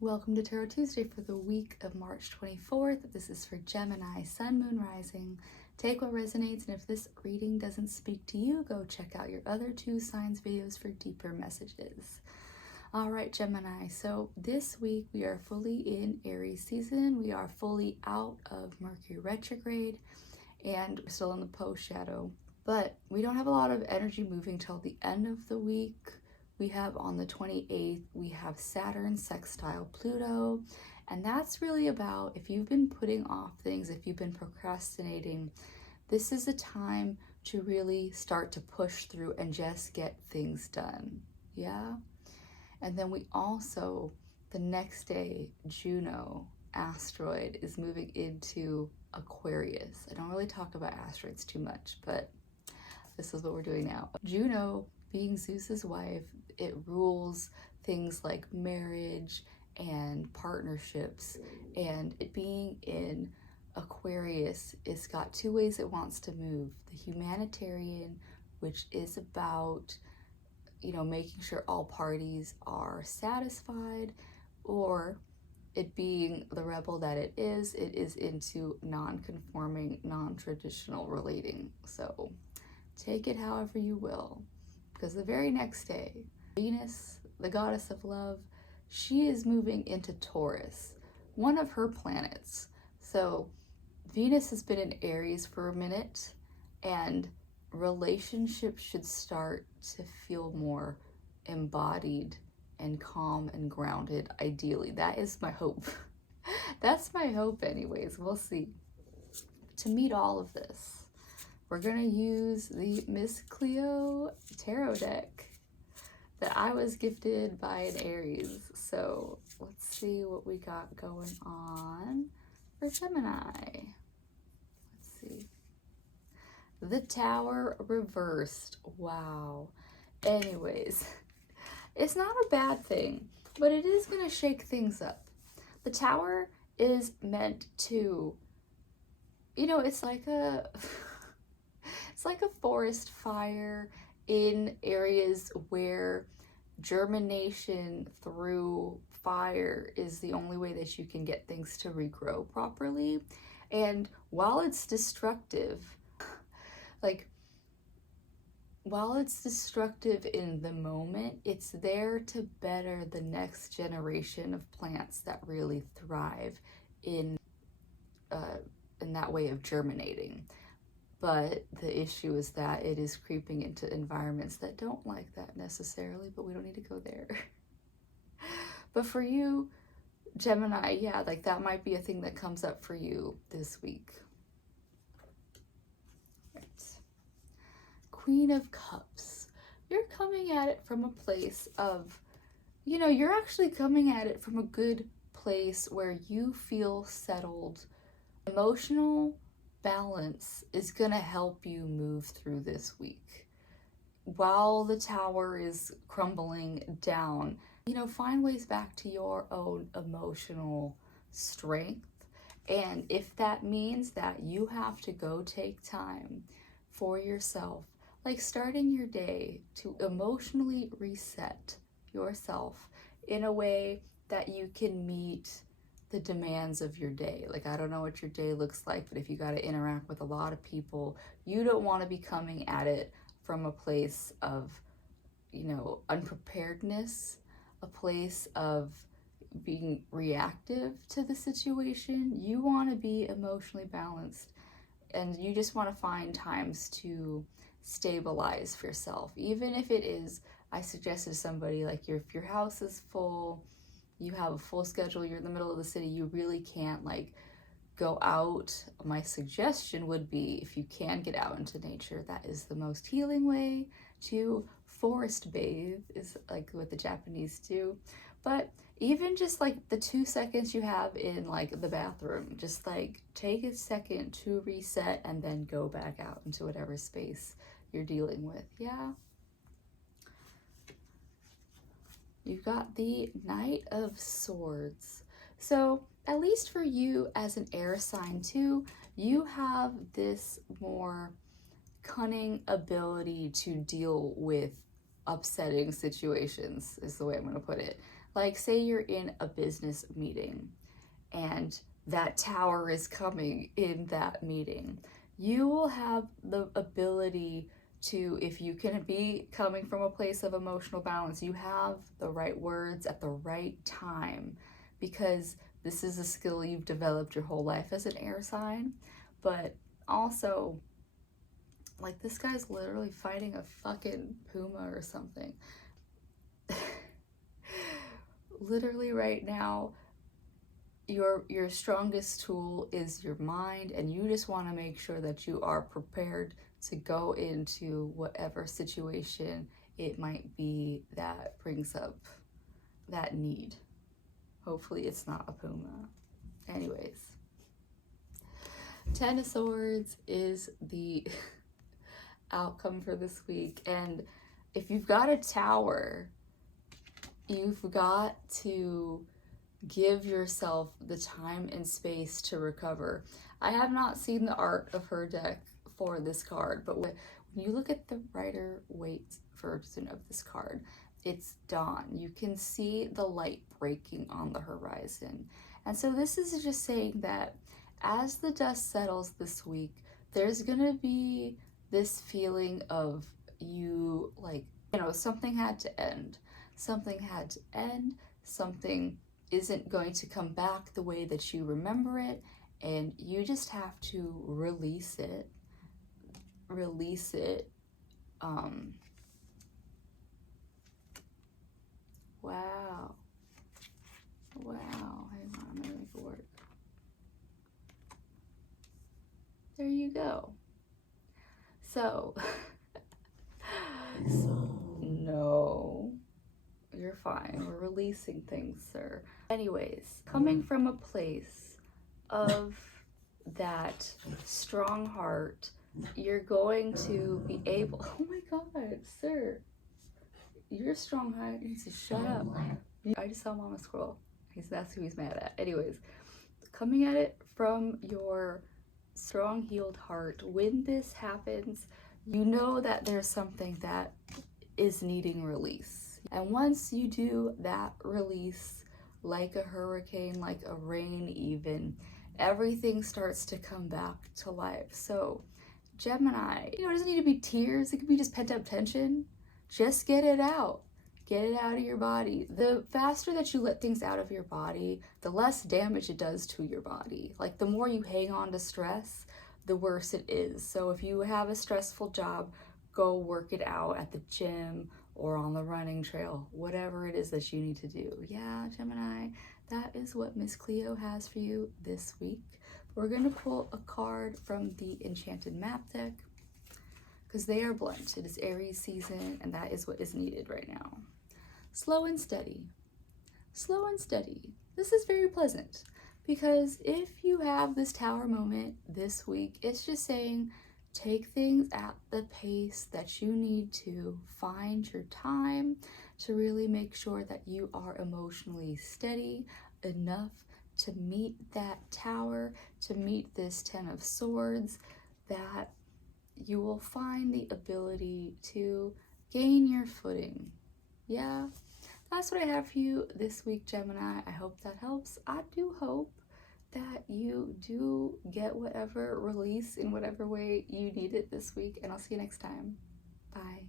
Welcome to Tarot Tuesday for the week of March 24th. This is for Gemini, Sun, Moon, Rising. Take what resonates, and if this reading doesn't speak to you, go check out your other two signs videos for deeper messages. All right, Gemini, so this week we are fully in Aries season. We are fully out of Mercury retrograde, and we're still in the post shadow. But we don't have a lot of energy moving till the end of the week. We have on the 28th, we have Saturn sextile Pluto, and that's really about if you've been putting off things, if you've been procrastinating, this is a time to really start to push through and just get things done, yeah? And then we also, the next day, Juno asteroid is moving into Aquarius. I don't really talk about asteroids too much, but this is what we're doing now. Juno, being Zeus's wife, it rules things like marriage and partnerships, and it being in Aquarius, it's got two ways it wants to move. The humanitarian, which is about, making sure all parties are satisfied, or it being the rebel that it is into non-conforming, non-traditional relating. So take it however you will, because the very next day, Venus, the goddess of love, she is moving into Taurus, one of her planets. So Venus has been in Aries for a minute, and relationships should start to feel more embodied and calm and grounded, ideally. That is my hope. That's my hope anyways. We'll see. To meet all of this, we're gonna use the Miss Cleo Tarot deck that I was gifted by an Aries. So let's see what we got going on for Gemini. Let's see. The Tower reversed. Wow. Anyways, it's not a bad thing, but it is gonna shake things up. The Tower is meant to, it's like a it's like a forest fire in areas where germination through fire is the only way that you can get things to regrow properly. And while it's destructive, in the moment, it's there to better the next generation of plants that really thrive in that way of germinating. But the issue is that it is creeping into environments that don't like that necessarily, but we don't need to go there. But for you, Gemini, yeah, that might be a thing that comes up for you this week. Right. Queen of Cups. You're coming at it from a place of, you're actually coming at it from a good place where you feel settled. Emotional balance is going to help you move through this week. While the Tower is crumbling down, find ways back to your own emotional strength. And if that means that you have to go take time for yourself, like starting your day to emotionally reset yourself in a way that you can meet the demands of your day. I don't know what your day looks like, but if you got to interact with a lot of people, you don't want to be coming at it from a place of, unpreparedness, a place of being reactive to the situation. You want to be emotionally balanced, and you just want to find times to stabilize for yourself. Even if it is, I suggested to somebody, if your house is full, you have a full schedule, you're in the middle of the city, you really can't go out. My suggestion would be, if you can get out into nature, that is the most healing way to forest bathe, is what the Japanese do. But even just the 2 seconds you have in the bathroom, just take a second to reset and then go back out into whatever space you're dealing with. Yeah. You've got the Knight of Swords. So at least for you as an air sign too, you have this more cunning ability to deal with upsetting situations, is the way I'm going to put it. Like, say you're in a business meeting and that tower is coming in that meeting. You will have the ability to, if you can be coming from a place of emotional balance, you have the right words at the right time, because this is a skill you've developed your whole life as an air sign. But also, like, this guy's literally fighting a fucking puma or something. Literally right now, your strongest tool is your mind, and you just want to make sure that you are prepared to go into whatever situation it might be that brings up that need. Hopefully it's not a puma. Anyways, Ten of Swords is the outcome for this week, and if you've got a tower, you've got to give yourself the time and space to recover. I have not seen the art of her deck for this card, but when you look at the Rider-Waite version of this card, it's dawn. You can see the light breaking on the horizon. And so this is just saying that as the dust settles this week, there's gonna be this feeling of you, like, you know, something had to end. Something had to end. Something isn't going to come back the way that you remember it, and you just have to release it. Release it. Wow. Wow. Hang on, I'm gonna make it work. There you go. So, no. You're fine. We're releasing things, sir. Anyways, coming from a place of that strong heart, you're going to be able... Oh my God, sir. Your strong heart needs to shut up. I just saw Mama Squirrel. That's who he's mad at. Anyways, coming at it from your strong, healed heart, when this happens, you know that there's something that is needing release. And once you do that release, like a hurricane, like a rain even, everything starts to come back to life. So Gemini, you know, it doesn't need to be tears. It could be just pent up tension. Just get it out. Get it out of your body. The faster that you let things out of your body, the less damage it does to your body. Like, the more you hang on to stress, the worse it is. So if you have a stressful job, go work it out at the gym or on the running trail, whatever it is that you need to do. Yeah, Gemini, that is what Miss Cleo has for you this week. We're gonna pull a card from the Enchanted Map Deck, because they are blent. It is Aries season, and that is what is needed right now. Slow and steady. Slow and steady. This is very pleasant, because if you have this tower moment this week, it's just saying, take things at the pace that you need to. Find your time to really make sure that you are emotionally steady enough to meet that tower, to meet this Ten of Swords, that you will find the ability to gain your footing. Yeah, that's what I have for you this week, Gemini. I hope that helps. I do hope that you do get whatever release in whatever way you need it this week, and I'll see you next time. Bye.